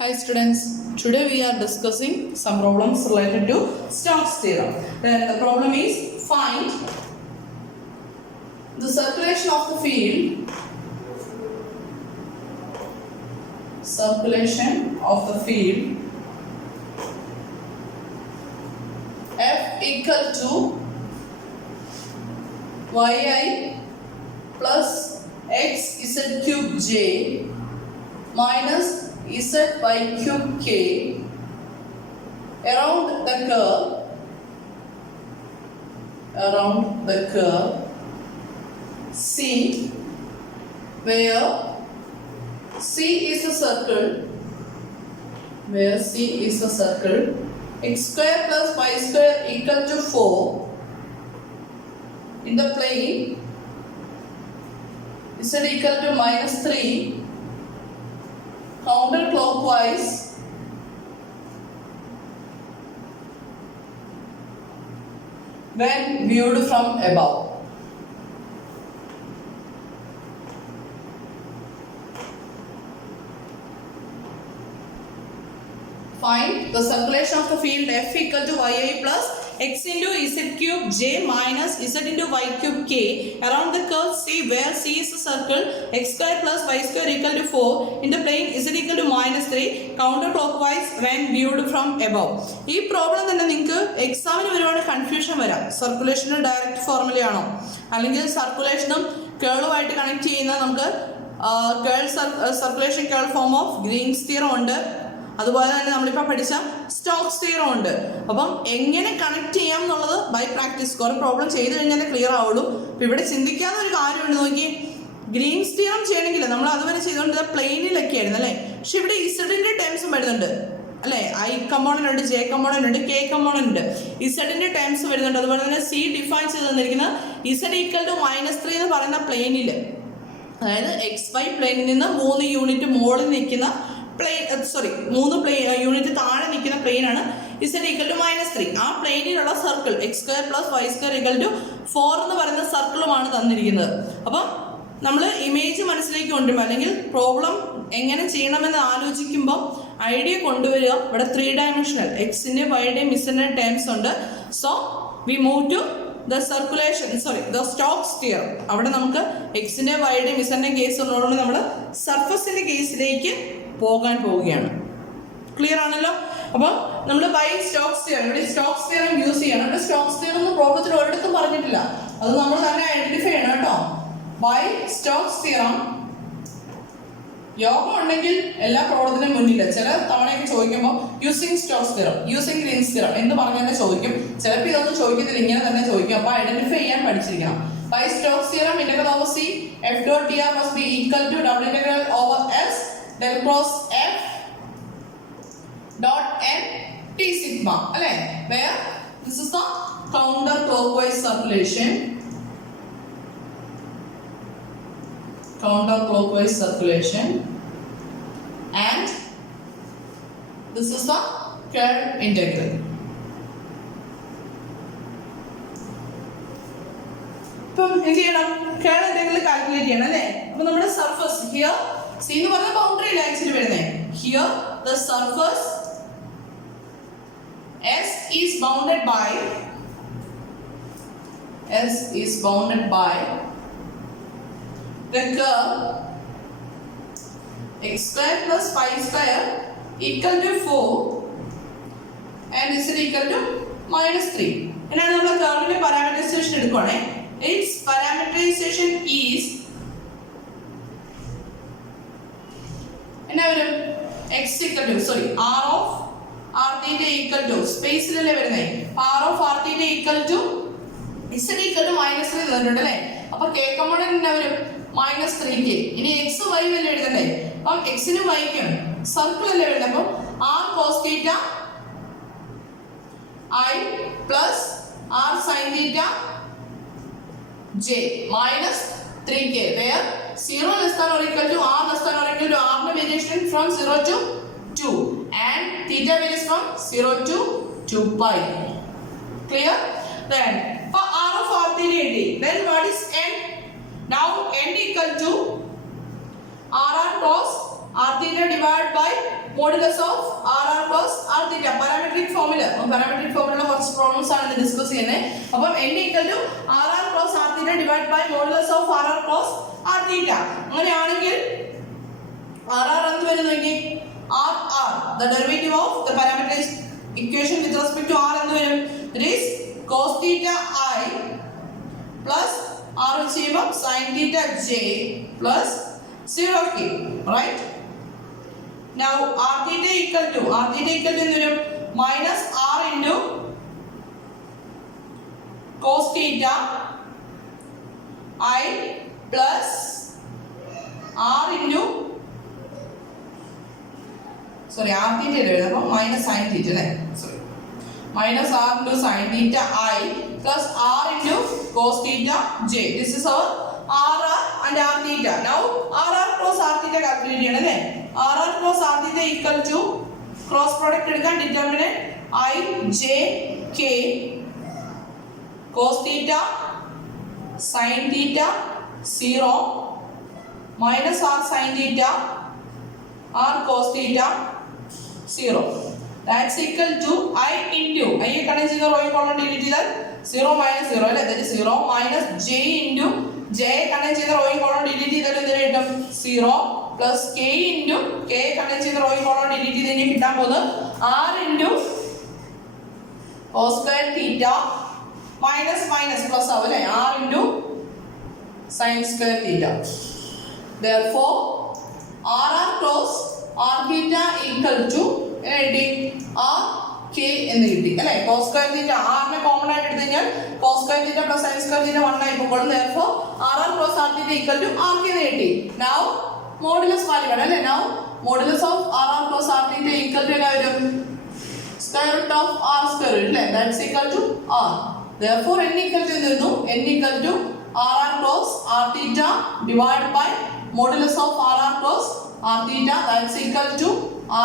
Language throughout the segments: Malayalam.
Hi students, today we are discussing some problems related to Stokes theorem. Then the problem is find the circulation of the field F equal to yi plus xz cube j minus zy cube k around the curve C, where C is a circle, x square plus y square equal to 4 in the plane z equal to minus 3 counterclockwise when viewed from above. Find the circulation of the field F equal to yi plus x into z cube j minus z into y cube k around the curve C, where C is a circle, x square plus y square equal to 4 in the plane z equal to minus 3 counterclockwise when viewed from above. ഈ പ്രോബ്ലം തന്നെ നിങ്ങൾക്ക് എക്സാമിന് ഒരുപാട് കൺഫ്യൂഷൻ വരാം. സർക്കുലേഷന് ഡയറക്റ്റ് ഫോർമുലയാണോ, അല്ലെങ്കിൽ സർക്കുലേഷനും കേളുമായിട്ട് കണക്ട് ചെയ്യുന്ന നമുക്ക് circulation curl form of Green's theorem ഉണ്ട്, അതുപോലെ തന്നെ നമ്മളിപ്പോൾ പഠിച്ച സ്റ്റോക്സ് തിയറം ഉണ്ട്. അപ്പം എങ്ങനെ കണക്ട് ചെയ്യാം എന്നുള്ളത് ബൈ പ്രാക്ടീസ്, കുറെ പ്രോബ്ലം ചെയ്ത് കഴിഞ്ഞാൽ ക്ലിയർ ആവുള്ളൂ. അപ്പം ഇവിടെ ചിന്തിക്കാത്ത ഒരു കാര്യമുണ്ട്, നോക്കി ഗ്രീൻസ് തിയറം ചെയ്യണമെങ്കിൽ നമ്മൾ അതുവരെ ചെയ്തുകൊണ്ട് പ്ലെയിനിലൊക്കെ ആയിരുന്നു അല്ലേ, പക്ഷെ ഇവിടെ ഇസഡിന്റെ ടേംസും വരുന്നുണ്ട് അല്ലേ. ഐ കമ്പോണന്റ് ഉണ്ട്, ജെ കമ്പോണന്റ് ഉണ്ട്, കെ കമ്പോണന്റ് ഉണ്ട്, ഇസഡിന്റെ ടേംസ് വരുന്നുണ്ട്. അതുപോലെ തന്നെ സി ഡിഫൈൻ ചെയ്ത് തന്നിരിക്കുന്നത് ഇസഡ് ഈക്വൽ ടു -3 എന്ന് പറയുന്ന പ്ലെയിനിൽ, അതായത് എക്സ് വൈ പ്ലെയിനിൽ നിന്ന് 3 യൂണിറ്റ് മുകളിൽ നിൽക്കുന്ന യൂണിറ്റ് താഴെ നിൽക്കുന്ന പ്ലെയിനാണ് ഇസഡ് ഈക്വൽ ടു -3. ആ പ്ലെയിനിലുള്ള circle X square plus Y square equal to 4 എന്ന് പറയുന്ന സർക്കിളുമാണ് തന്നിരിക്കുന്നത്. അപ്പം നമ്മൾ ഇമേജ് മനസ്സിലേക്ക് കൊണ്ടുവരുമ്പോൾ, അല്ലെങ്കിൽ പ്രോബ്ലം എങ്ങനെ ചെയ്യണമെന്ന് ആലോചിക്കുമ്പോൾ ഐഡിയ കൊണ്ടുവരിക. ഇവിടെ 3 ഡയമെൻഷണൽ എക്സിന്റെ വൈയുടെയും ഇസഡിന്റെ ടേംസ് ഉണ്ട്. So we move to the Stokes theorem. അവിടെ നമുക്ക് എക്സിന്റെ വൈയുടെയും ഇസഡിന്റെയും കേസ് ഉള്ളതുകൊണ്ട് നമ്മൾ സർഫസിന്റെ കേസിലേക്ക് പോകാൻ പോവുകയാണ്. ക്ലിയർ ആണല്ലോ. അപ്പം നമ്മൾ ബൈ സ്റ്റോക്സ് തിയറം, ഇവിടെ സ്റ്റോക്സ് തിയറം യൂസ് ചെയ്യണം. ഇവിടെ സ്റ്റോക്സ് തിയറം ഒന്നും പ്രോബ്ലത്തിൽ ഒരിടത്തും പറഞ്ഞിട്ടില്ല, അത് നമ്മൾ തന്നെ ഐഡന്റിഫൈ ചെയ്യണം കേട്ടോ. ബൈ സ്റ്റോക്സ് തിയറം യോഗം ഉണ്ടെങ്കിൽ എല്ലാ പ്രോബ്ലത്തിനും മുന്നില്ല. ചില തവണയൊക്കെ ചോദിക്കുമ്പോൾ using Stokes theorem, using Green's theorem എന്ന് പറഞ്ഞ് തന്നെ ചോദിക്കും. ചിലപ്പോൾ ഇതൊന്നും ചോദിക്കത്തില്ല, ഇങ്ങനെ തന്നെ ചോദിക്കും. അപ്പോൾ ഐഡന്റിഫൈ ചെയ്യാൻ പഠിച്ചിരിക്കണം. By Stokes theorem integral over C F dot D R must be equal to double integral over S del cross f dot n t sigma, അല്ലേ, where this is the counter clockwise circulation and this is the curve integral. ഇപ്പം എന്ത് ചെയ്യണം, curve integral കാൽക്കുലേറ്റ് ചെയ്യണം അല്ലേ. അപ്പൊ നമ്മുടെ സർഫസ് ഹിയർ സി എന്ന് പറഞ്ഞ ബൗണ്ടറി ലൈൻസിൽ വരുന്നത്, here the surface S is bounded by the curve x square plus y square equal to 4 and z equal to -3. എന്നാണ് നമ്മൾ കർവിന്റെ parameterisation എടുക്കുകയാണെ. its parameterization is x equal to r of r theta equal to സ്പേസിലല്ലേ വരുന്നത്, r of r theta equal to z equal to -3 തന്നിട്ടുണ്ട് അല്ലേ. അപ്പൊ k കമ്പോണന്റ് എന്നാ വരും -3k. ഇനി x y വല്ലേ എഴുതണ്ടേ, അപ്പം x നും y ക്കും സർക്കിൾ അല്ലേ വരുന്നത്. അപ്പം r cos theta I plus r sin theta j -3k, where 0 less than or equal to r less than or equal to r ന്റെ variation from 0 to 2 and theta varies from 0 to 2 pi. Clear? Then for r of r theta, then what is n? Now n equal to r cos r theta divided by modulus of r cos r theta. Parametric formula കുറച്ച് പ്രോബ്ലംസ് ആണ് ഡിസ്കസ് ചെയ്യുന്നത്. അപ്പം n equal to r cos r theta divided by modulus of r cos r theta. അങ്ങനെയാണെങ്കിൽ r എന്ത് വരുന്നെങ്കിൽ r the derivative of the parametric equation with respect to r എന്ത് വരും? It is cos theta I plus r വെച്ച് ചെയ്യുമ്പോൾ sin theta j plus 0k, right? Now r theta equal to എന്ത് വരും? minus r into cos theta I plus r into r theta അല്ലേ, അപ്പോൾ minus sin theta അല്ലേ, minus r into sin theta I plus r into cos theta j. This is our r and r theta. Now r cross r theta calculate ചെയ്യണം അല്ലേ. r cross r theta equal to cross product എടുക്കാൻ determinant I j k cos theta sin theta 0 minus r sin theta r cos theta 0. That's equal to I into I connect ചെയ്ത റോ കോളം ഡിലീറ്റ് ചെയ്താൽ 0 minus 0 അല്ലേ, that is 0 minus j into j connect ചെയ്ത റോ കോളം ഡിലീറ്റ് ചെയ്താൽ എന്ത് കിട്ടും? 0 plus k into k connect ചെയ്ത റോ കോളം ഡിലീറ്റ് ചെയ്ത് കഴിഞ്ഞാൽ കിട്ടാൻ പോകുന്നത് r into cos square theta minus plus ആവും അല്ലേ, r into sin square theta. Therefore r cos r theta equal to r k എന്ന് കിട്ടി അല്ലേ. cos square theta r നെ കോമൺ ആയിട്ട് എടുത്തു കഴിഞ്ഞാൽ cos square theta plus sin square theta 1 ആയി പോകും. Therefore r cos r theta equal to r k എന്ന് കിട്ടി. Now modulus വാല്യൂ ആണ് അല്ലേ. Now modulus of r cos r theta equal to എന്നാ വരും? square root of r square root അല്ലേ, that's equal to r. Therefore n equal to എന്ത് വരുന്നു? n equal to r cos r theta divided by modulus of r cos r theta, that's equal to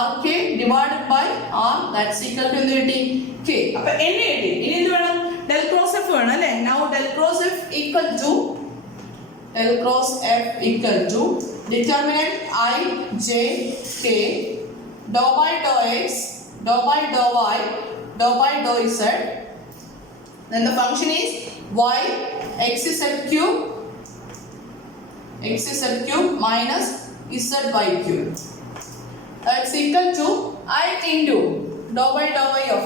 rk divided by r, that's equal to എന്ത് കിട്ടി? k. അപ്പോൾ n കിട്ടി. ഇനി എന്ത് വേണം? del cross f വേണം അല്ലേ. Now del cross f equal to determinant I j k dou by dou x dou by dou y dou by dou z. Then the function is y x z cube minus z by cube. That's equal to I into dou by dou y of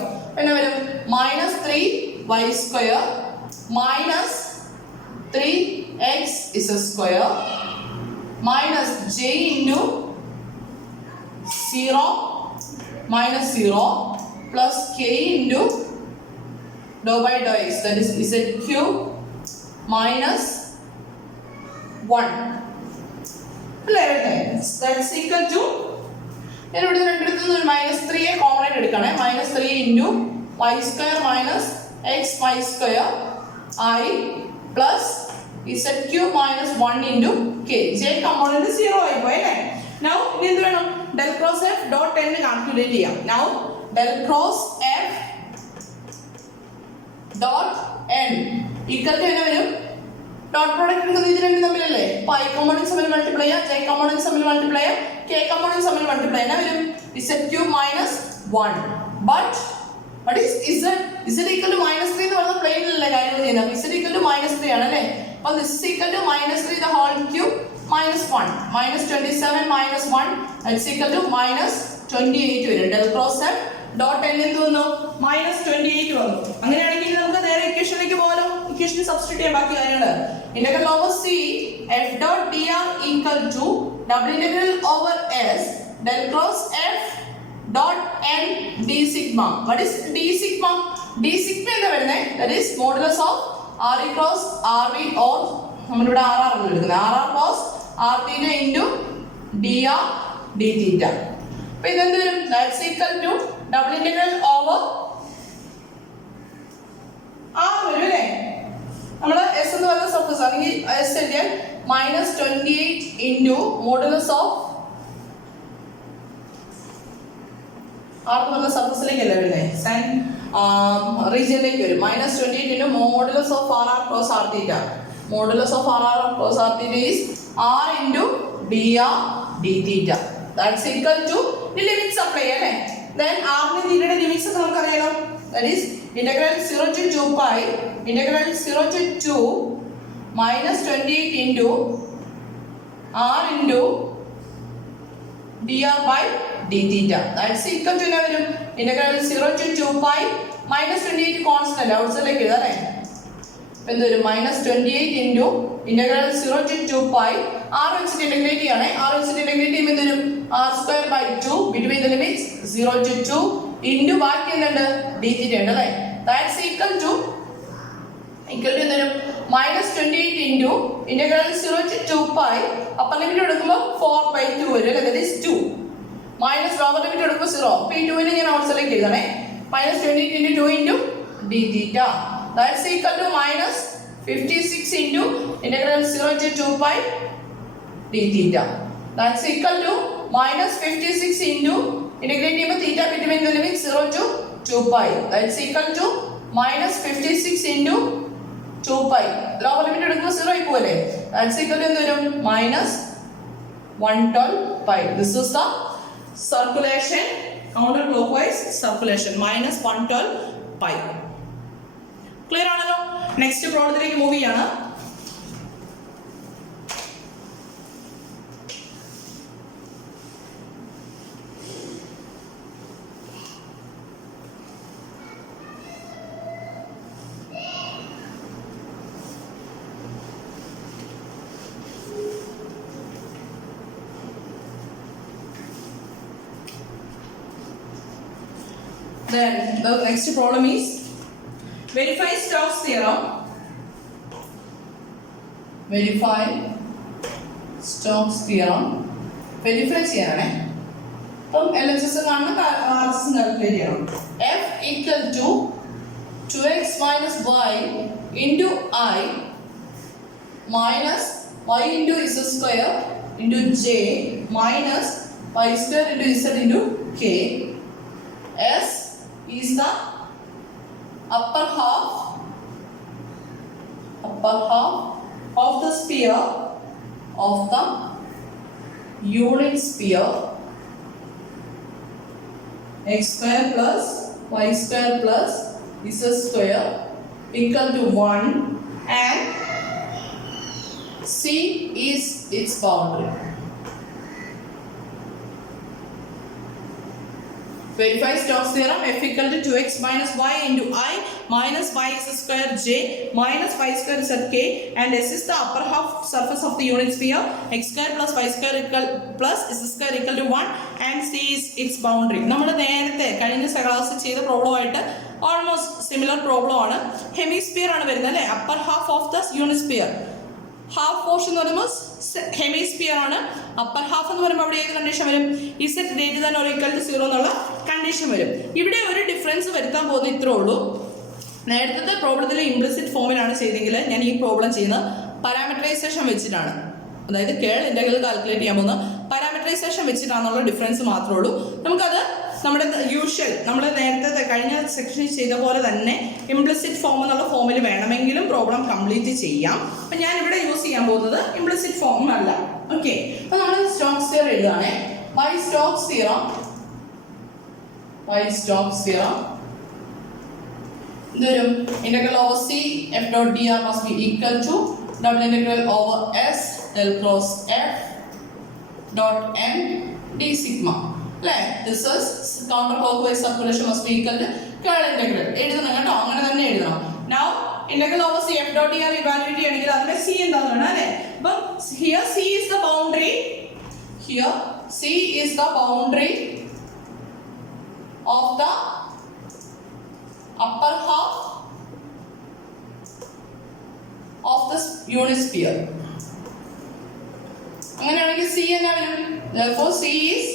minus 3y square minus 3x is a square minus j into 0 minus 0 plus k into dou by dou x, that is z cube minus 1. That's equal to minus 3 common ആയിട്ട് എടുക്കണേ. minus 3 into y square minus x y square I plus z cube minus 1 into k. j component 0 ആയി പോയി അല്ലേ. Now ഇനി എന്ത് വേണം? del cross f dot n calculate ചെയ്യാം. Now del cross f dot n equal to എന്നാ വരും? ഡോട്ട് പ്രോഡക്റ്റ് എടുക്കുന്നത് ഇത് രണ്ടും തമ്മിലല്ലേ. അപ്പോൾ i components തമ്മിൽ മൾട്ടിപ്ലൈ ചെയ്യാം, j components തമ്മിൽ മൾട്ടിപ്ലൈ ചെയ്യാം, k components തമ്മിൽ മൾട്ടിപ്ലൈ ചെയ്യാം. എന്നാ വരും? z cube minus 1. But what is z? z equal to minus 3 എന്ന് പറഞ്ഞ പ്ലെയിനിലല്ലേ കാര്യങ്ങൾ ചെയ്യുന്നത്. അപ്പോൾ z equal to minus 3 ആണ് അല്ലേ. അപ്പോൾ this is equal to minus 3 the whole cube minus 1 minus 27 minus 1, that's equal to minus 28 വരും. del cross f dot n എന്ത് വന്നു? minus 28 വന്നു. അങ്ങനെയാണെങ്കിൽ നമുക്ക് നേരെ ഇക്വേഷനിലേക്ക് പോകാലോ. ഇക്വേഷൻ സബ്സ്റ്റിറ്റ്യൂട്ട് ചെയ്യാൻ ബാക്കി കാര്യങ്ങൾ. integral over c f dot dr equal to double integral over s del cross f dot n d sigma. What is d sigma? d sigma എന്ന് വരുന്നത് that is modulus of r cross rv or നമ്മളിവിടെ r എന്ന് എടുക്കുന്നത് r cross r theta into dr d theta. അപ്പോൾ ഇതെന്ത് വരും? that's equal to double integral over r വരും അല്ലേ. നമ്മൾ s എന്ന് പറയുന്ന സർഫസ് അല്ലെങ്കിൽ s എഴുതിയാൽ minus 28 into modulus of r എന്ന് പറയുന്ന സർഫസിലേക്കല്ലേ വരുന്നത്, സൈൻ റീജിയനിലേക്ക് വരും. minus 28 into modulus of r cross r theta. modulus of r cross r theta is r into dr d theta. That's equal to the limits apply അല്ലേ. Then r ന്റെ തീറ്റയുടെ ലിമിറ്റ്സ് ഒക്കെ നമുക്കറിയാലോ. That is integral 0 to 2 pi integral 0 to 2 minus 28 into r into dr by d theta. That's equal to എന്നാ വരും? Integral 0 to 2 pi minus 28 constant അല്ല, ഔട്ട്സൈഡിലേക്ക് എഴുതാം അല്ലേ. അപ്പോൾ എന്ത് വരും? minus 28 into integral 0 to 2 pi r വെച്ചിട്ട് ഇന്റഗ്രേറ്റ് ചെയ്യണേ. r വെച്ചിട്ട് ഇന്റഗ്രേറ്റ് ചെയ്യുമ്പോൾ എന്ത് വരും? r square by 2 between the limits 0 to 2 into ബാക്കി എന്തുണ്ട്? d theta ഉണ്ട് അല്ലേ. That's equal to എന്ത് വരും? minus 28 into integral 0 to 2 pi upper limit എടുക്കുമ്പോൾ 4 by 2 വരും അല്ലേ. That is 2 minus lower limit എടുക്കുമ്പോൾ 0. അപ്പോൾ ഈ 2 നെ ഞാൻ ഔട്ട്സൈഡിലേക്ക് എഴുതണേ. minus 28 into 2 into d theta. That's equal to minus 56 into integral 0 to 2 pi d theta. That's equal to minus 56 into integrate ചെയ്യുമ്പോൾ theta between the limits 0 to 2 pi. That's equal to minus 56 into 2 pi. Lower limit എടുക്കുമ്പോൾ 0 ആയി പോവല്ലേ. That's equal to എന്ത് വരും? minus 112 pi. This is the circulation, counterclockwise circulation, minus 112 pi. Clear ആണല്ലോ. നെക്സ്റ്റ് പ്രോബ്ലത്തിലേക്ക് മൂവ് ചെയ്യാണ്. Then the next problem is verify Stokes theorem. Verify Stokes theorem. Verify ചെയ്യണേ. അപ്പം LHS കാണുന്ന RHS കാൽക്കുലേറ്റ് ചെയ്യണം. F equal to 2x minus y into I minus y into z square into j minus y square into z into k. S is the upper half of the sphere of the unit sphere x square plus y square plus z square equal to 1 and C is its boundary. Verify Stokes theorem. F equal to 2x minus y into I minus y x square j minus y square z k and S is the upper half surface of the unit sphere x square plus y square equal plus z square equal to 1 and C is its boundary. നമ്മൾ നേരത്തെ കഴിഞ്ഞ ക്ലാസ്സിൽ ചെയ്ത പ്രോബ്ലം ആയിട്ട് ഓൾമോസ്റ്റ് സിമിലർ പ്രോബ്ലം ആണ്. ഹെമിസ്ഫിയർ ആണ് വരുന്നത് അല്ലേ. Upper half of the unit sphere, half portion എന്ന് പറയുമ്പോൾ ഹെമിസ്ഫിയർ ആണ്. അപ്പർ ഹാഫ് എന്ന് പറയുമ്പോൾ അവിടെ ഏത് കണ്ടീഷൻ വരും? ഇസെറ്റ് greater than or equal to 0 എന്നുള്ള കണ്ടീഷൻ വരും. ഇവിടെ ഒരു ഡിഫറൻസ് വരുത്താൻ പോകുന്നത് ഇത്രേ ഉള്ളൂ. നേരത്തെ പ്രോബ്ലത്തിലെ ഇംപ്ലിസിറ്റ് ഫോമിലാണ് ചെയ്തെങ്കിൽ ഞാൻ ഈ പ്രോബ്ലം ചെയ്യുന്നത് പാരാമീറ്ററൈസേഷൻ വെച്ചിട്ടാണ്. അതായത് കേൾ ഇന്റഗ്രൽ കാൽക്കുലേറ്റ് ചെയ്യാൻ പോകുന്ന പാരാമീറ്ററൈസേഷൻ വെച്ചിട്ടാണെന്നുള്ള ഡിഫറൻസ് മാത്രമേ ഉള്ളൂ. നമുക്കത് നമ്മുടെ യൂഷ്വൽ നമ്മൾ നേരത്തെ കഴിഞ്ഞ സെക്ഷനിൽ ചെയ്ത പോലെ തന്നെ ഇംപ്ലിസിറ്റ് ഫോം എന്നുള്ള ഫോമിൽ വേണമെങ്കിലും പ്രോബ്ലം കംപ്ലീറ്റ് ചെയ്യാം. അപ്പം ഞാൻ ഇവിടെ യൂസ് ചെയ്യാൻ പോകുന്നത് ഇംപ്ലിസിറ്റ് ഫോം അല്ല. ഓക്കെ, അപ്പം നമ്മൾ സ്റ്റോക്സ് തിയറം എഴുതുകയാണേ. ബൈ സ്റ്റോക്സ് തിയറം ഇതൊരു integral over C F dot D R must be equal to double integral over S del cross F dot N D sigma. This is counterclockwise circulation must be equal to curl integral. എഴുതണം കേട്ടോ, അങ്ങനെ തന്നെ എഴുതണം. Now integral over c f dot dr evaluate ചെയ്യണമെങ്കിൽ അതിന്റെ c എന്താണെന്ന് അല്ലേ. അപ്പം here c is the boundary. Here c is the boundary of the upper half of this unit sphere. അങ്ങനെയാണെങ്കിൽ c എന്നാ വരും? Therefore c is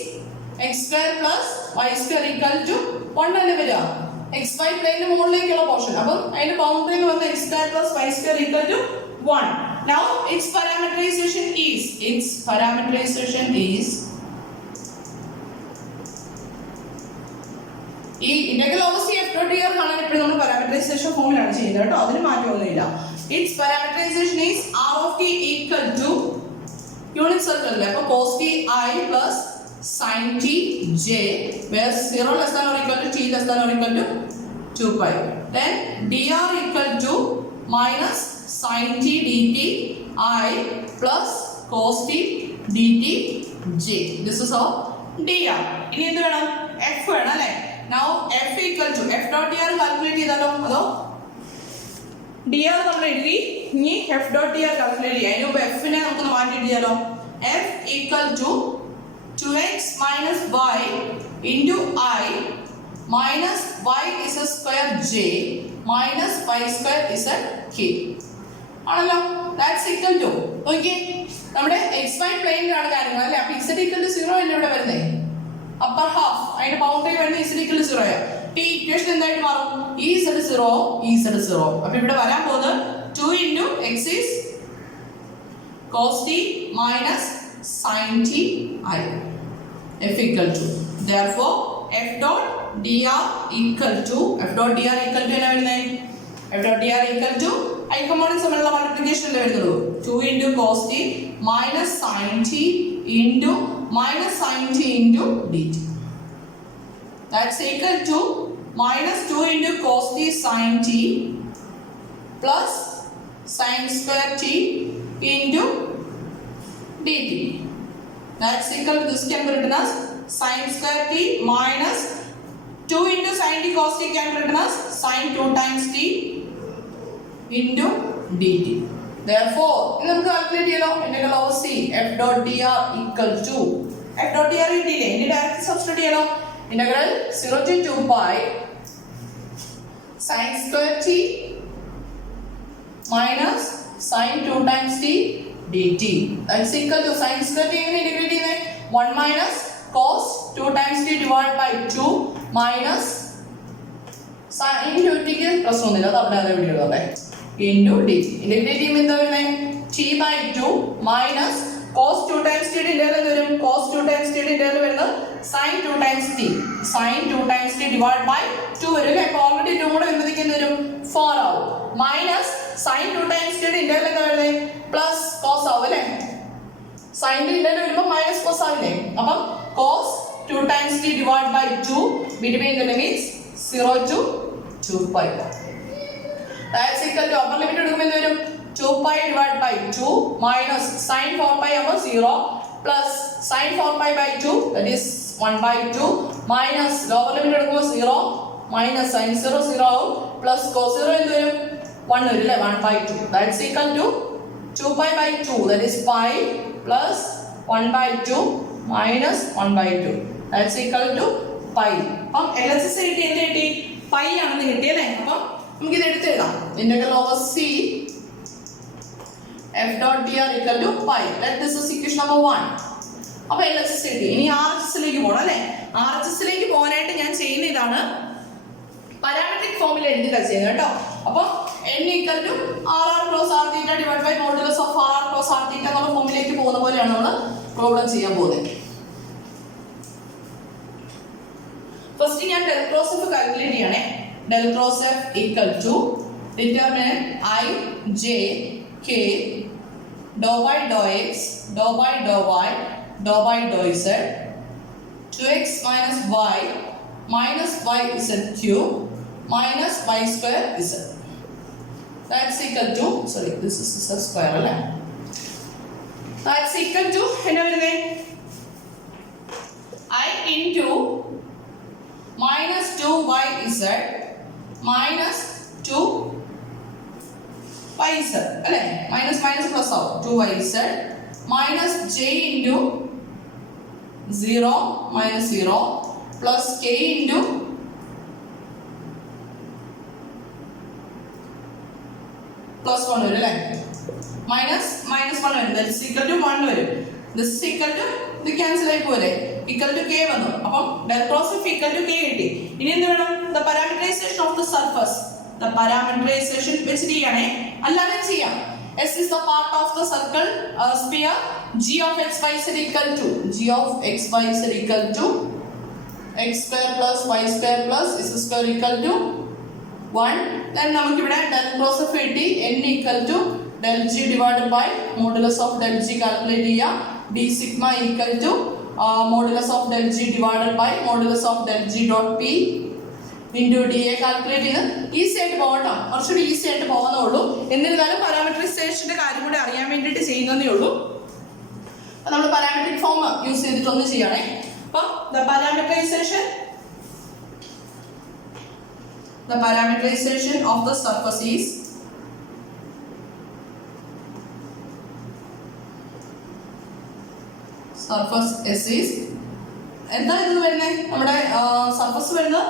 x square plus y square equal to 1 അല്ലേ വരിക. x y പ്ലെയിനിന് മുകളിലേക്കുള്ള പോർഷൻ. അപ്പം അതിന്റെ ബൗണ്ടറി എന്ന് പറഞ്ഞാൽ x square plus y square equal to 1. Now its parameterization is ഈ integral over C F dot D R കാണാൻ എപ്പോഴും നമ്മൾ പാരാമീറ്ററൈസേഷൻ ഫോമിലാണ് ചെയ്യുന്നത് കേട്ടോ, അതിന് മാറ്റമൊന്നുമില്ല. Its parameterization is r of t equal to unit circle അല്ലേ. അപ്പോൾ cos t i plus sin t j, where 0 less than or equal to t less than or equal to 2 pi. Then dr equal to minus sin t dt I plus cos t dt j. This is our dr. ഇനി എന്ത് വേണം? f വേണം അല്ലേ? Now f equal to f dot dr calculate ചെയ്താലോ? അതോ dr നമ്മൾ എഴുതി, ഇനി f dot dr കാൽക്കുലേറ്റ് ചെയ്യാം. അതിന് മുമ്പ് f നെ നമുക്ക് മാറ്റി എഴുതിയാലോ? f equal to 2x minus y into I minus y is a square j minus y square is a k. ആണല്ലോ? That's equal to, okay, നമ്മുടെ xy പ്ലെയിനിലാണ് കാര്യങ്ങൾ അല്ലേ? അപ്പോൾ z equal to 0 അല്ലേ ഇവിടെ വരുന്നത്? അപ്പർ ഹാഫ് അതിന്റെ ബൗണ്ടറി വരുന്നത് z equal to 0 ആണ്. ഈ ഇക്വേഷൻ എന്തായിട്ട് മാറും? z 0 z 0. അപ്പോൾ ഇവിടെ വരാൻ പോകുന്നത് 2 into x is cos t minus sin t I. f equal to, therefore f dot dr equal to എന്നാ വരുന്നത്? f dot dr equal to I components തമ്മിലുള്ള മൾട്ടിപ്ലിക്കേഷൻ അല്ലേ വരുന്നുള്ളൂ? 2 into cos t minus sin t into minus sin t into dt. That's equal to minus 2 into cos t sin t plus sin square t into dt. That's equal to, this can be written as sin square t minus 2 into sin t cos t can be written as sin 2 times t into dt. Therefore, നമുക്ക് കാൽക്കുലേറ്റ് ചെയ്യാലോ? Integral of c f dot dr equal to f dot dr കിട്ടിയില്ലേ? ഇനി ഡയറക്റ്റ് സബ്സ്റ്റിറ്റ്യൂട്ട് ചെയ്യാലോ? Integral 0 to 2 pi sin square t minus sin 2 times t dt. That's equal to sin square t എങ്ങനെ ഇന്റഗ്രേറ്റ് ചെയ്യുന്നത്? 1 minus cos 2 times t divided by 2 minus sin 2t ക്ക് പ്രശ്നമൊന്നുമില്ല, അത് അവിടെ ഇവിടെ എഴുതട്ടെ, into dt. ഇന്റഗ്രേറ്റ് ചെയ്യുമ്പോൾ എന്താ വരുന്നത്? t by 2 minus cos 2 times t integral വരും. cos 2 times t ഇന്റഗ്രൽ വരുന്നത് sin 2 times t. sin 2 times t divided by 2 വരും അല്ലേ? അപ്പോൾ ഓൾറെഡി 2 കൂടെ വരുമ്പോഴത്തേക്ക് എന്ത് വരും? 4 ആവും. Minus sin 2 times t integral എന്താ വരുന്നത്? പ്ലസ് cos ആവും അല്ലേ? sin ഇന്റഗ്രൽ വരുമ്പോൾ മൈനസ് cos ആവില്ലേ? അപ്പം cos 2 times t divided by 2 between the limits 0 to 2 pi. That's equal to upper limit എടുക്കുമ്പോൾ എന്ത് വരും? 2 pi divided by 2 minus sin 4 pi അപ്പോൾ 0 plus sin 4 pi by 2 that is 1 by 2 minus lower limit എടുക്കുമ്പോൾ 0 minus sin 0 0 ആവും plus cos 0 എന്ത് വരും? 1 വരും അല്ലേ? 1 by 2. That's equal to 2 pi by 2 that is pi plus 1 by 2 minus 1 by 2. That's equal to pi. അപ്പം LHS കിട്ടി എന്ത് കിട്ടി? pi ആണെന്ന് കിട്ടി അല്ലേ? അപ്പം നമുക്ക് ഇത് എടുത്ത് എഴുതാം. Integral over c f dot dr equal to pi. Let this is equation number 1. അപ്പോൾ LHS കിട്ടി. ഇനി RHS ലേക്ക് പോകണം അല്ലേ? RHS ലേക്ക് പോകാനായിട്ട് ഞാൻ ചെയ്യുന്ന ഇതാണ്, പാരാമെട്രിക് ഫോമിൽ എഴുതുക ചെയ്യുന്നത് കേട്ടോ. അപ്പോൾ n equal to rr cross r theta divided by modulus of rr cross r theta എന്നുള്ള ഫോമിലേക്ക് പോകുന്ന പോലെയാണ് നമ്മൾ പ്രോബ്ലം ചെയ്യാൻ പോകുന്നത്. ഫസ്റ്റ് ഞാൻ ഡെൽ ക്രോസ് എഫ് കാൽക്കുലേറ്റ് ചെയ്യണേ. Del cross F equal to determinant I j k dou by dou x dou by dou y dou by dou z 2x minus y minus y z cube minus y square z. That's equal to, sorry, this is z square അല്ലേ? That's equal to എന്നാ വരുന്നത്? I into minus 2yz minus 2yz അല്ലേ? മൈനസ് മൈനസ് പ്ലസ് ആവും. 2yz minus j into 0 minus 0 plus k into plus 1 വരും അല്ലേ? മൈനസ് മൈനസ് 1 വരും. that is equal to 1 വരും. this is equal to ഇത് ക്യാൻസൽ ആയി പോലെ equal to k വന്നു. അപ്പം del cross f equal to k കിട്ടി. ഇനി എന്ത് വേണം? the parameterization of the surface. the parameterization വെച്ച് ചെയ്യണേ, അല്ലാതെ ചെയ്യാം. S is the part of the circle sphere. G of x y z equal to x square plus y square plus z square equal to 1. Then നമുക്ക് ഇവിടെ del cross f കിട്ടി. n equal to del g divided by modulus of del g calculate ചെയ്യാം. d sigma equal to modulus of del G divided by modulus of del G dot P into DA calculate ചെയ്ത് ഈസി ആയിട്ട് പോകട്ടോ, കുറച്ചുകൂടി ഈസി ആയിട്ട് പോകുന്നേ ഉള്ളൂ. എന്നിരുന്നാലും പാരാമെട്രിസേഷന്റെ കാര്യം കൂടി അറിയാൻ വേണ്ടിയിട്ട് ചെയ്യുന്നതേ ഉള്ളൂ. നമ്മൾ പാരാമെട്രിക് ഫോം യൂസ് ചെയ്തിട്ടൊന്ന് ചെയ്യണേ. അപ്പം the parameterization of the surface is surface S is എന്താ ഇത് വരുന്നത്? നമ്മുടെ സർഫസ് വരുന്നത്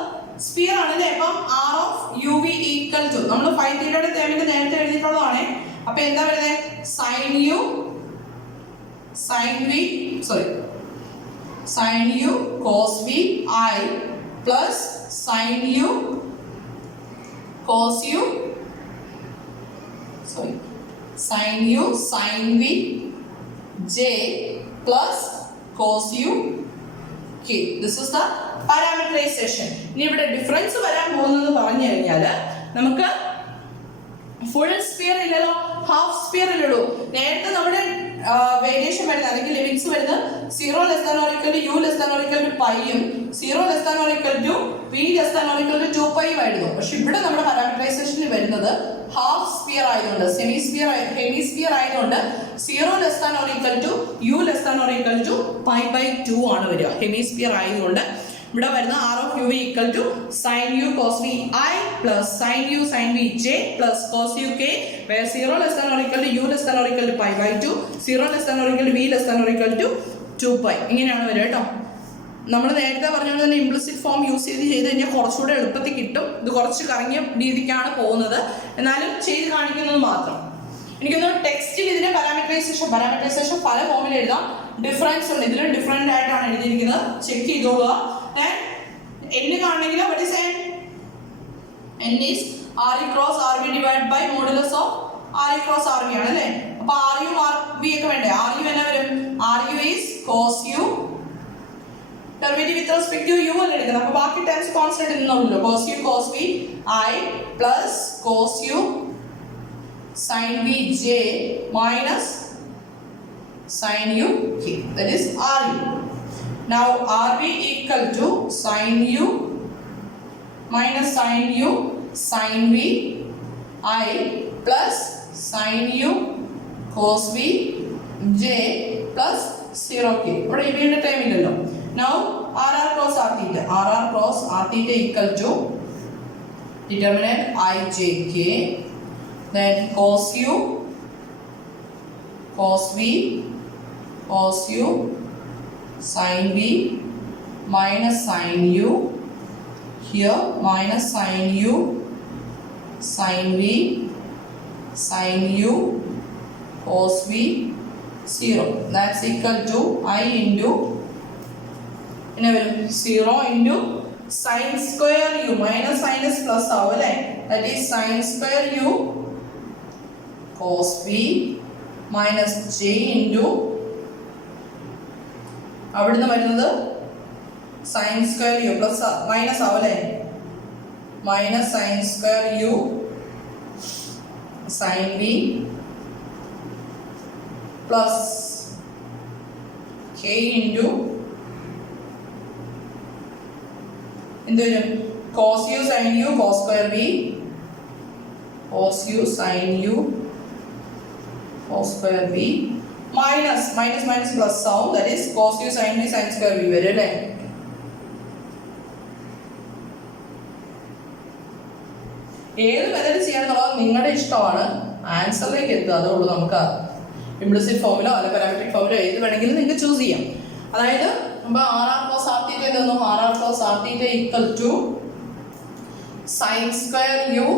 സ്ഫിയർ ആണല്ലേ. അപ്പം R of UV equal to നമ്മൾ phi തീറ്റയുടെ ടേമിൽ നേരത്തെ എഴുതിയിട്ടുള്ളതാണ്. അപ്പൊ എന്താ വരുന്നത്? sin u cos v I plus sin u cos u sin v j plus cos u k. This is the parameterization. ഇനി ഇവിടെ ഡിഫറൻസ് വരാൻ പോകുന്നത് പറഞ്ഞു കഴിഞ്ഞാൽ നമുക്ക് ഫുൾ സ്ഫിയർ ഇല്ലല്ലോ, ഹാഫ് സ്ഫിയർ ഇല്ലല്ലോ. നേരത്തെ നമ്മുടെ വേരിയേഷൻ വരുന്നത് അല്ലെങ്കിൽ ലിമിറ്റ്സ് വരുന്നത് 0 less than or equal to u less than or equal to പൈയും 0 less than or equal to v less than or equal to 2π ആയിരുന്നു. പക്ഷെ ഇവിടെ നമ്മുടെ പാരാമീറ്ററൈസേഷനിൽ വരുന്നത് ഹാഫ് സ്ഫിയർ ആയതുകൊണ്ട് ഹെമിസ്ഫിയർ ആയതുകൊണ്ട് 0 less than or equal to u less than or equal to π/2 ആണ് വരിക. ഹെമിസ്ഫിയർ ആയതുകൊണ്ട് ഇവിടെ വരുന്ന R of UV equal to sin u cos v I plus sin u sin v j plus cos u k, where 0 less than or equal to u less than or equal to π/2, 0 less than or equal to v less than or equal to 2π. ഇങ്ങനെയാണ് വരിക കേട്ടോ. നമ്മൾ നേരത്തെ പറഞ്ഞുകൊണ്ട് തന്നെ ഇംപ്ലിസിറ്റ് ഫോം യൂസ് ചെയ്ത് കഴിഞ്ഞാൽ കുറച്ചുകൂടെ എളുപ്പത്തിൽ കിട്ടും. ഇത് കുറച്ച് കറങ്ങിയ രീതിക്കാണ് പോകുന്നത്, എന്നാലും ചെയ്ത് കാണിക്കുന്നത് മാത്രം. എനിക്കൊന്ന് ടെക്സ്റ്റിൽ ഇതിന്റെ പാരാമീറ്ററൈസേഷൻ പല ഫോമിൽ എഴുതാം. ഡിഫറൻസ് ഉണ്ട്, ഇതിൽ ഡിഫറെന്റ് ആയിട്ടാണ് എഴുതിയിരിക്കുന്നത്. ചെക്ക് ചെയ്തോളുക. n കാണണമെങ്കിൽ what is n? n is re cross rv divided by modulus of re cross rv ആണ് അല്ലേ. അപ്പോൾ ru rv ഒക്കെ വേണ്ടേ? ru എന്നാ വരും? ru is cos u, derivative with respect to u അല്ലേ എടുക്കുന്നത്. അപ്പോൾ ബാക്കി ടേംസ് കോൺസ്റ്റന്റ് ഇന്നുള്ളൂ. cos u cos v I plus cos u sin v j minus sin u k, that is ru. Now Rv equal to sin u minus sin u sin v I plus sin u cos v j plus 0k. ഇവിടെ ഇവയുടെ ടൈം ഇല്ലല്ലോ. Now rr cross r theta equal to determinant I j k, then cos u cos v cos u sin v minus sin u, here minus sin u sin v sin u cos v 0, that's equal to I into 0 into sin square u minus sinus plus avale, that is sin square u cos v minus j into അവിടുന്ന് വരുന്നത് sine square U plus minus ആവല്ലേ, minus sine square U sine V plus K into എന്ത് വരും? Cos U sine U cos square V, cos U sine U cos square V minus minus minus plus ആവും, that is cos u sin v sin square v വരും അല്ലേ. ഏത് മെത്തേഡ് ചെയ്യാന്നുള്ളത് നിങ്ങളുടെ ഇഷ്ടമാണ്. ആൻസറിലേക്ക് എത്തുക, അതുള്ളൂ. നമുക്ക് ഇംപ്ലിസിറ്റ് ഫോമിലോ അല്ല പാരാമെട്രിക് ഫോമിലോ ഏത് വേണമെങ്കിലും നിങ്ങൾക്ക് ചൂസ് ചെയ്യാം. അതായത് നമ്മൾ ആർ ക്രോസ് ആർ തീറ്റ എന്നു R cross R theta equal to sine square U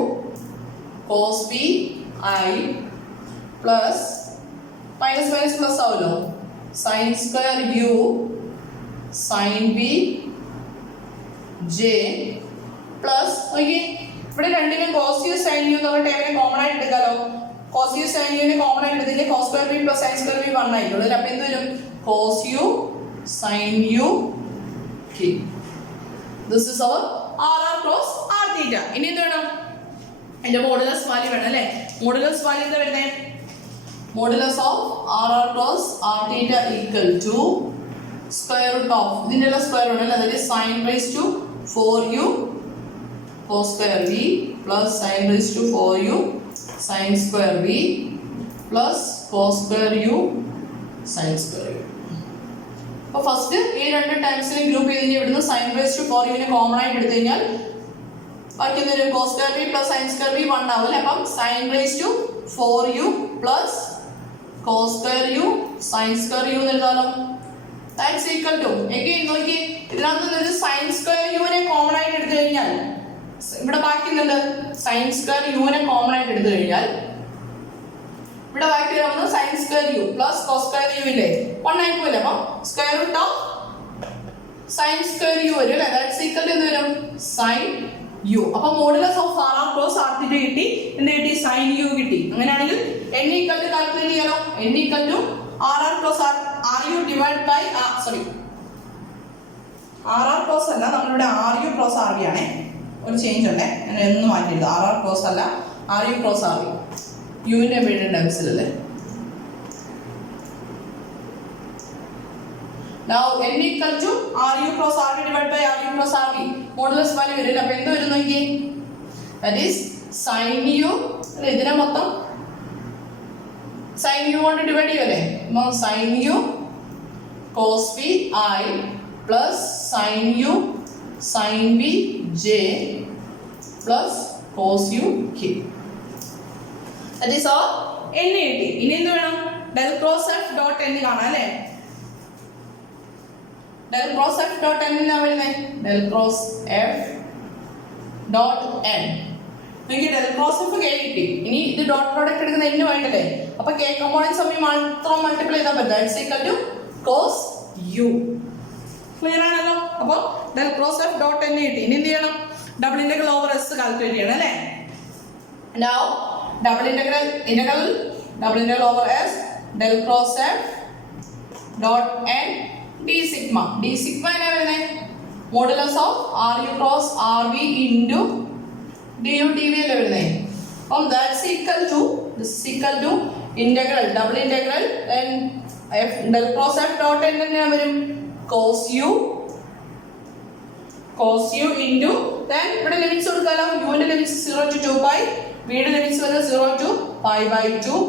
cos V I plus minus minus plus ആവുമല്ലോ, sine square U sine B J plus okay. ഇവിടെ രണ്ടിനും കോസ് യു സൈൻ യു എന്നുള്ള ടൈമിനെ കോമൺ ആയിട്ട് എടുക്കാമല്ലോ. കോസ് യു സൈൻ യുവിനെ കോമൺ ആയിട്ട് എടുത്തില്ലേ, cos square B plus sine square B 1 ആയിട്ടുള്ളൂ. അപ്പം എന്ത് വരും? Cos U sine U K. This is our R cross R theta. ഇനി എന്ത് വേണം? അതിന്റെ മോഡുലസ് വാല്യൂ വേണം അല്ലേ. മോഡുലസ് വാല്യൂ എന്താ വരുന്നത്? Modulus of r cross r theta equal to square root of ഇതിൻ്റെ സ്ക്വയർ റൂട്ട് അല്ലേ, അതായത് sine raise to 4u cos square v plus sin raised to 4u sin square v plus cos square u sin square u. അപ്പോൾ ഫസ്റ്റ് ഈ രണ്ട് ടൈംസിനെ ഗ്രൂപ്പ് ചെയ്ത് കഴിഞ്ഞാൽ ഇവിടുന്ന് sin raised to 4u നെ കോമൺ ആയിട്ട് എടുത്തു കഴിഞ്ഞാൽ ബാക്കി എന്തൊരു cos square v plus sin square v 1 ആവും അല്ലേ. അപ്പം sin raised to 4u plus cos square u sin square u എന്ന് എഴുതാലോ. ദാറ്റ്സ് ഈക്വൽ ടു എഗെയിൻ നോക്കി ഇതിനകത്ത് ഒരു sin square u നെ കോമൺ ആയിട്ട് എടുത്തു കഴിഞ്ഞാൽ ഇവിടെ ബാക്കിയുണ്ട് sin square u നെ കോമൺ ആയിട്ട് എടുത്തു കഴിഞ്ഞാൽ ഇവിടെ ബാക്കി വരുന്നത് sin square u plus cos square u ഇല്ലേ 1 ആയി പോയില്ലേ. അപ്പം square root of sin square u വരും അല്ലേ. ദാറ്റ്സ് ഈക്വൽ ടു എന്ത് വരും sin u. അപ്പം modulus of r r cos r θ കിട്ടി, എന്ത് കിട്ടി sin u കിട്ടി. അങ്ങനെയാണെങ്കിൽ n ഈക്വൽ ടു കാൽക്കുലേറ്റ് ചെയ്യാലോ. n equal to r r cos r u divide by sorry r r cos അല്ല, നമ്മളിവിടെ r u cos r v ആണേ, ഒരു ചേഞ്ച് ഉണ്ടേ, ഞാൻ എന്ന് മാറ്റിയത് r r cos അല്ല r u cos r v. യുവിന്റെ പേര് ഡെൻസിലല്ലേ. Now n equal to r u cos r v divided by r u cos r v modulus value വരില്ല. അപ്പോൾ എന്ത് വരും നോക്കിയേ, that is sin u അല്ലേ, ഇതിനെ മൊത്തം sin u കൊണ്ട് ഡിവൈഡ് ചെയ്യുമല്ലേ. അപ്പോൾ sin u cos v I plus sin u sin v j plus cos u k. That is all n കിട്ടി. ഇനി എന്ത് വേണം, del cross f dot n കാണാം അല്ലേ. del cross f dot n എന്നാ വരുന്നത്, del cross f dot n. നോക്കി del cross f k കിട്ടി. ഇനി ഇത് ഡോട്ട് പ്രോഡക്റ്റ് എടുക്കുന്ന n വേണ്ടല്ലേ, അപ്പോൾ k കമ്പോണൻസ് തമ്മിൽ മാത്രം മൾട്ടിപ്ലൈ ചെയ്താൽ പറ്റും. That's equal to cos u. Clear ആണല്ലോ. അപ്പോൾ del cross f dot n കിട്ടി. ഇനി എന്ത് ചെയ്യണം, double integral over s calculate ചെയ്യണം അല്ലേ. Now double integral over s del cross f dot n d sigma എന്നാ വരുന്നത്, modulus of r u cross r v into du dv അല്ലേ വരുന്നത്. അപ്പം that's equal to this is equal to integral double integral then f del cross f dot n എന്നാ വരും cos u into then ഇവിടെ ലിമിറ്റ്സ് കൊടുക്കാലോ. u ന്റെ ലിമിറ്റ്സ് 0 to 2 pi, വീട് ലിമിറ്റ്സ് വരുന്നത് 0 to pi by 2.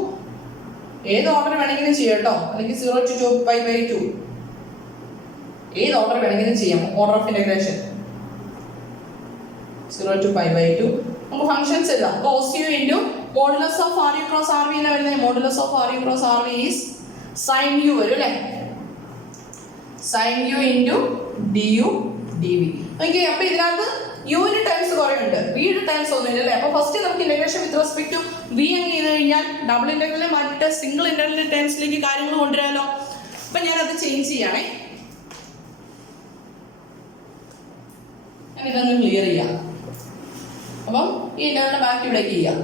ഏത് ഓർഡർ വേണമെങ്കിലും ചെയ്യാം കേട്ടോ, അല്ലെങ്കിൽ 0 to 2 pi by 2 ഏത് ഓർഡർ വേണമെങ്കിലും ചെയ്യാം. Order of integration 0 to pi by 2. നമുക്ക് ഫംഗ്ഷൻസ് എഴുതാം. cos u into modulus of r u cross r v എന്ന് വരുന്നത്, modulus of r u cross r v is sin u വരും അല്ലേ. sin u into du dv. Okay, അപ്പോൾ ഇതിനകത്ത് യുവിന്റെ ടൈംസ് കുറേ ഉണ്ട്, വിയുടെ ടൈംസ് ഒന്നുമില്ല അല്ലേ. അപ്പോൾ ഫസ്റ്റ് നമുക്ക് integration with respect to v അങ്ങ് ചെയ്ത് കഴിഞ്ഞാൽ ഡബിൾ ഇന്റഗ്രലിനെ മാറ്റിയിട്ട് സിംഗിൾ ഇന്റഗ്രലിന്റെ ടൈംസിലേക്ക് കാര്യങ്ങൾ കൊണ്ടുവരാമല്ലോ. അപ്പം ഞാനത് ചേഞ്ച് ചെയ്യണേ, ഇതൊന്ന് ക്ലിയർ ചെയ്യാം. അപ്പം ഈ ഇന്റഗ്രലിന്റെ ബാക്കി ഇവിടേക്ക് ചെയ്യാം.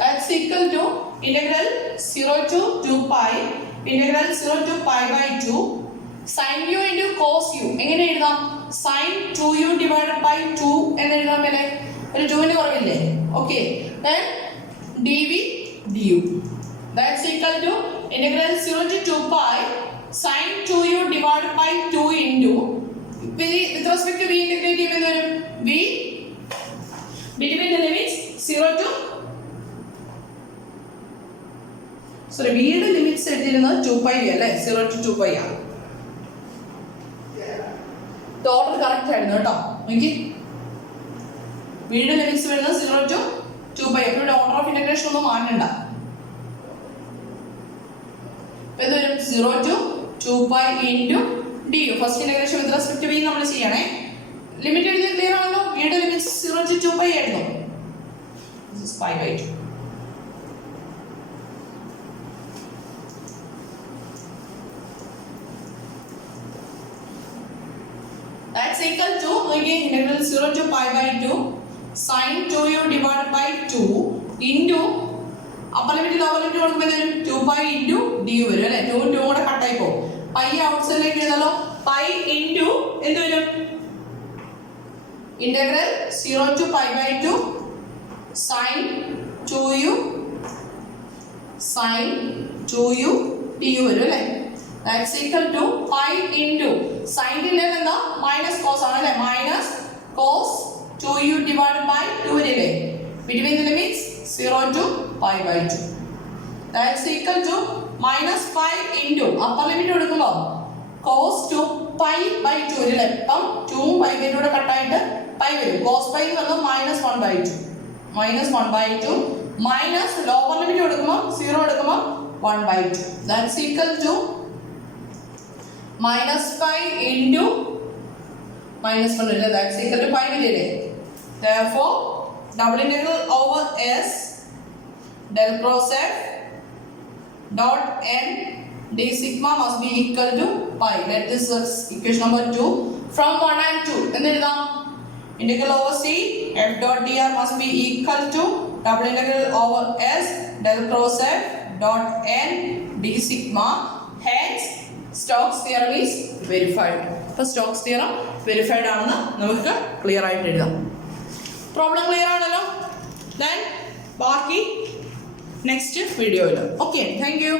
That's equal to integral 0 to 2 pi integral 0 to pi by 2 sin u into cos u. എങ്ങനെ എഴുതാം, sin 2u divided by 2 എന്ന് എഴുതാൻ മേലെ, ഒരു 2 ന്റെ കുറവില്ലേ. Okay, then dv du that's equal to integral 0 to 2 pi sin 2u divided by 2 into with respect to v integrate ചെയ്യുമ്പോൾ വരും v between the limits 0 to sorry v യുടെ ലിമിറ്റ്സ് എഴുതിയിരുന്നത് 2 pi അല്ലേ, 0 to 2 pi ആണ്. ഓർഡർ കറക്റ്റ് ആയിരുന്നു കേട്ടോ. നോക്കി വീണ്ടും ലിമിറ്റ്സ് വരുന്നത് 0 to 2 pi. അപ്പോൾ ഇവിടെ ഓർഡർ ഓഫ് ഇന്റഗ്രേഷൻ ഒന്നും മാറ്റണ്ട. അപ്പോൾ ഇത് വരും 0 to 2 pi into du. First integration with respect to v നമ്മൾ ചെയ്യണേ. ലിമിറ്റ് എഴുതിയത് ക്ലിയർ ആണല്ലോ. വീണ്ടും ലിമിറ്റ്സ് 0 to 2 pi ആയിരുന്നു. This is pi by 2. That's equal to again integral 0 to pi by 2 sin 2u divided by 2 into upper limit lower limit കൊടുക്കുമ്പോൾ വരും 2 pi into du വരും അല്ലേ. 2 2 കൂടെ കട്ട് ആയി പോകും. pi ഔട്ട്സൈഡിലേക്ക് എഴുതാലോ. pi into എന്ത് വരും, integral 0 to pi by 2 sin 2u du വരും അല്ലേ. That's equal to pi into sin ന്റെ എന്താ മൈനസ് കോസ് ആണ് അല്ലേ minus cos 2u divided by 2 ഇല്ലേ between the limits 0 to pi by 2 that's equal to minus 5 into upper limit കൊടുക്കുമ്പോൾ cos 2 pi by 2 ഇല്ലേ അപ്പം 2 pi by 2 കട്ട് ആയിട്ട് pi വരും cos pi എന്ന് പറഞ്ഞാൽ minus 1 by 2 minus 1 by 2 minus lower limit കൊടുക്കുമ്പോൾ 0 എടുക്കുമ്പോൾ 1 by 2 that's equal to minus 5 into minus 1 ഇല്ലേ that's equal to pi ഇല്ലേ therefore double integral over s del cross f dot n d sigma must be equal to pi. Let this equation number 2 from 1 and 2 and then integral over c f dot dr must be equal to double integral over s del cross f dot n d sigma. Hence Stokes theorem is verified. അപ്പോൾ Stokes theorem verified ആണെന്ന് നമുക്ക് ക്ലിയർ ആയിട്ട് എഴുതാം. പ്രോബ്ലം ക്ലിയർ ആണല്ലോ. ദെൻ ബാക്കി നെക്സ്റ്റ് വീഡിയോയിൽ. Okay thank you.